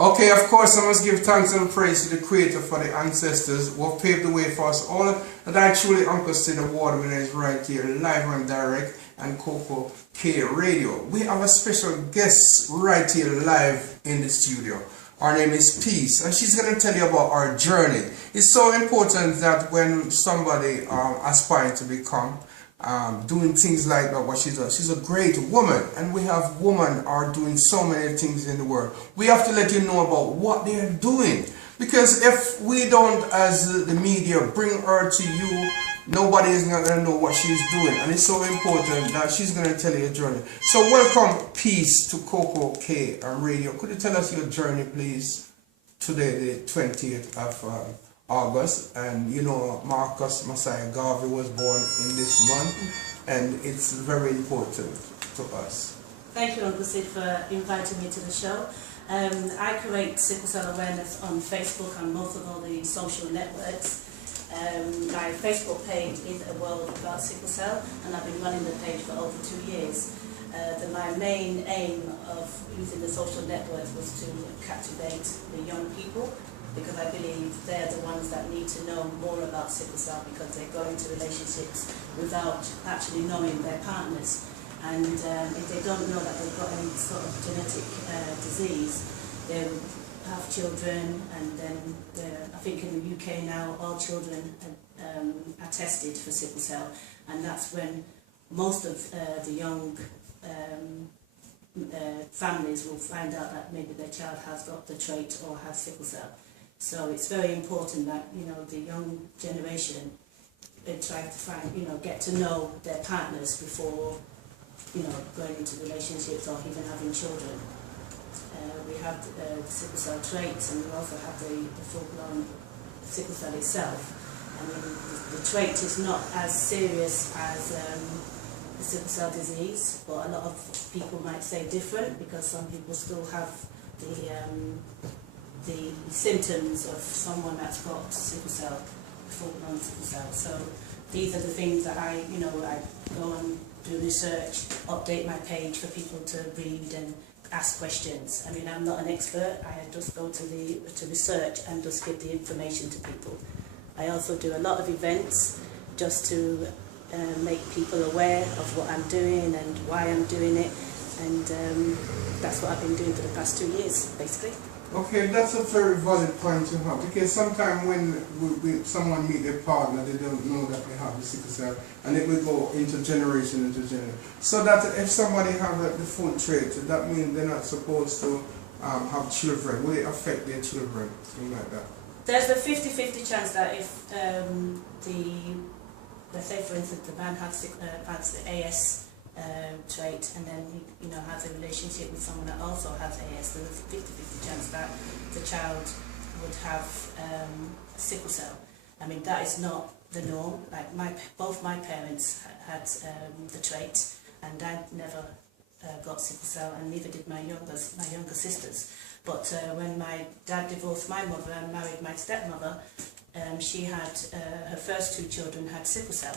Okay, of course, I must give thanks and praise to the Creator for the ancestors who have paved the way for us all. And I truly Uncle Sid Award winner is right here, live and direct, and Coco K Radio. We have a special guest right here live in the studio. Her name is Peace, and she's going to tell you about our journey. It's so important that when somebody aspiring to become doing things like that, what she does. She's a great woman, and we have women are doing so many things in the world. We have to let you know about what they are doing, because if we don't, as the media, bring her to you, nobody is not going to know what she's doing, and it's so important that she's going to tell you a journey. So welcome, Peace, to Coco K Radio. Could you tell us your journey, please? Today, the 20th of August, and you know Marcus Messiah Garvey was born in this month, and it's very important to us. Thank you, Uncle Sid, for inviting me to the show. I create sickle cell awareness on Facebook and most of all the social networks. My Facebook page is A World About Sickle Cell, and I've been running the page for over 2 years. My main aim of using the social networks was to captivate the young people, because I believe they're the ones that need to know more about sickle cell, because they go into relationships without actually knowing their partners. And if they don't know that they've got any sort of genetic disease, they will have children, and then I think in the UK now all children are tested for sickle cell, and that's when most of the young families will find out that maybe their child has got the trait or has sickle cell. So it's very important that, you know, the young generation try to find, you know, get to know their partners before, you know, going into relationships or even having children. We have the sickle cell traits, and we also have the full-blown sickle cell itself. I mean, the trait is not as serious as the sickle cell disease, but a lot of people might say different, because some people still have the symptoms of someone that's got sickle cell, full-blown sickle cell. So these are the things that I go and do research, update my page for people to read and ask questions. I mean, I'm not an expert. I just go to research and just give the information to people. I also do a lot of events just to make people aware of what I'm doing and why I'm doing it, and that's what I've been doing for the past 2 years, basically. Okay, that's a very valid point to have, because sometimes when someone meet their partner, they don't know that they have the sickle cell, and it will go into generation. So that if somebody have the full trait, that means they're not supposed to have children. Will it affect their children, something like that? There's a 50-50 chance that if let's say for instance the man has the AS trait, and then he has a relationship with someone that also has AS, there's a 50-50 chance that the child would have sickle cell. I mean, that is not the norm. Like both my parents had the trait, and I never got sickle cell, and neither did my younger sisters. But when my dad divorced my mother and married my stepmother, she had her first 2 children had sickle cell.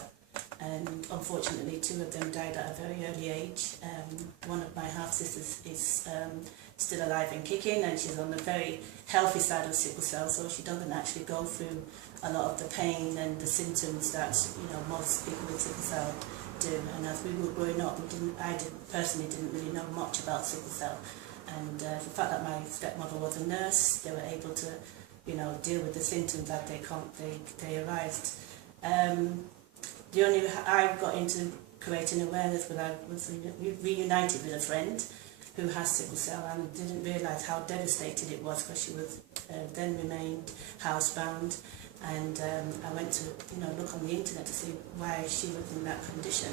And unfortunately 2 of them died at a very early age. One of my half-sisters is still alive and kicking, and she's on the very healthy side of sickle cell, so she doesn't actually go through a lot of the pain and the symptoms that most people with sickle cell do. And as we were growing up, I personally didn't really know much about sickle cell. And the fact that my stepmother was a nurse, they were able to deal with the symptoms that they arised. I got into creating awareness when I was reunited with a friend who has sickle cell, and didn't realise how devastated it was, because she was then remained housebound, and I went to look on the internet to see why she was in that condition,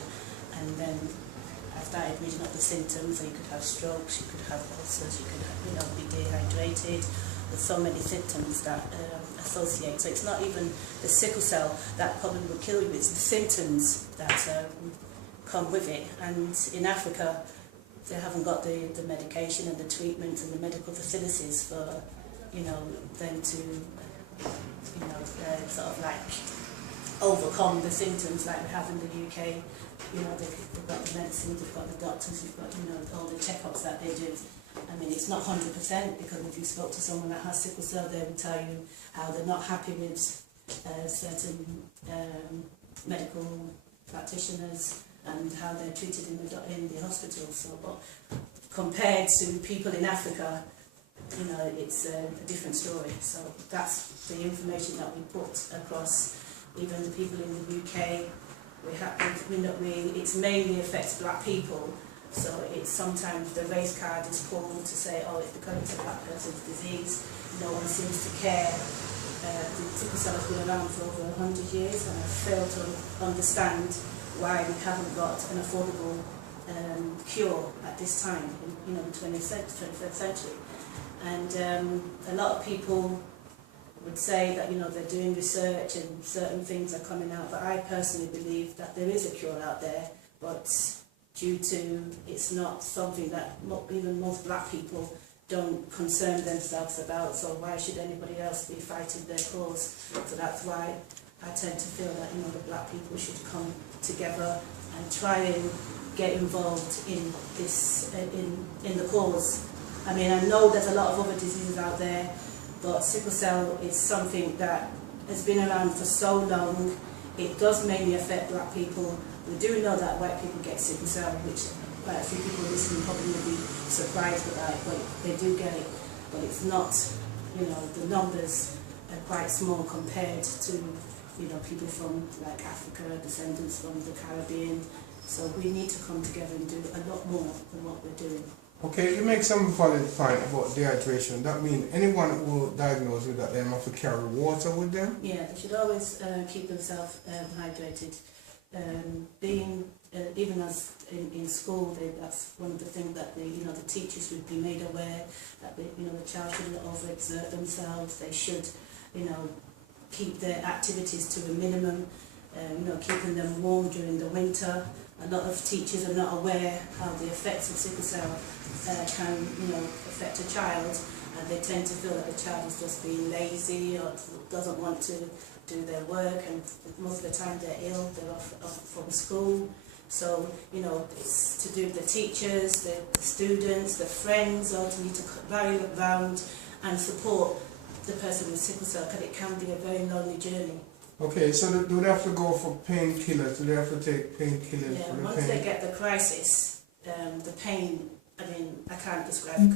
and then I started reading up the symptoms. So you could have strokes, you could have ulcers, you could be dehydrated. There's so many symptoms that associate. So it's not even the sickle cell that probably will kill you, it's the symptoms that come with it. And in Africa, they haven't got the medication and the treatments and the medical facilities for, them to, sort of like overcome the symptoms like we have in the UK. They've got the medicines, they've got the doctors, you've got, all the checkups that they do. I mean, it's not 100% because if you spoke to someone that has sickle cell, they will tell you how they're not happy with certain medical practitioners and how they're treated in the hospital. So, but compared to people in Africa, you know, it's a different story. So that's the information that we put across. Even the people in the UK, it mainly affects black people. So it's sometimes the race card is pulled to say, oh, it's because it's a black person's disease. No one seems to care. The sickle cell has been around for over 100 years, and I fail to understand why we haven't got an affordable cure at this time, in the 21st century. And a lot of people would say that they're doing research and certain things are coming out, but I personally believe that there is a cure out there, but due to it's not something that even most black people don't concern themselves about, so why should anybody else be fighting their cause? So that's why I tend to feel that the black people should come together and try and get involved in this in the cause. I mean, I know there's a lot of other diseases out there, but sickle cell is something that has been around for so long. It does mainly affect black people. We do know that white people get sickle cell, which quite a few people listening probably will be surprised about, but they do get it. But it's not, the numbers are quite small compared to, people from like Africa, descendants from the Caribbean. So we need to come together and do a lot more than what we're doing. Okay, you make some valid point about dehydration. That means anyone who diagnosed with that, they have to carry water with them? Yeah, they should always keep themselves hydrated. Even as in school, that's one of the things that the teachers would be made aware that the child shouldn't overexert themselves. They should keep their activities to a minimum. Keeping them warm during the winter. A lot of teachers are not aware how the effects of sickle cell can affect a child, and they tend to feel that the child is just being lazy or doesn't want to do their work, and most of the time they're ill, they're off from school. So it's to do with the teachers, the students, the friends, all need to rally around and support the person with sickle cell, because it can be a very lonely journey. Okay, so do they have to go for painkillers? Do they have to take painkillers for the pain? Once they get the crisis, the pain, I mean, I can't describe it.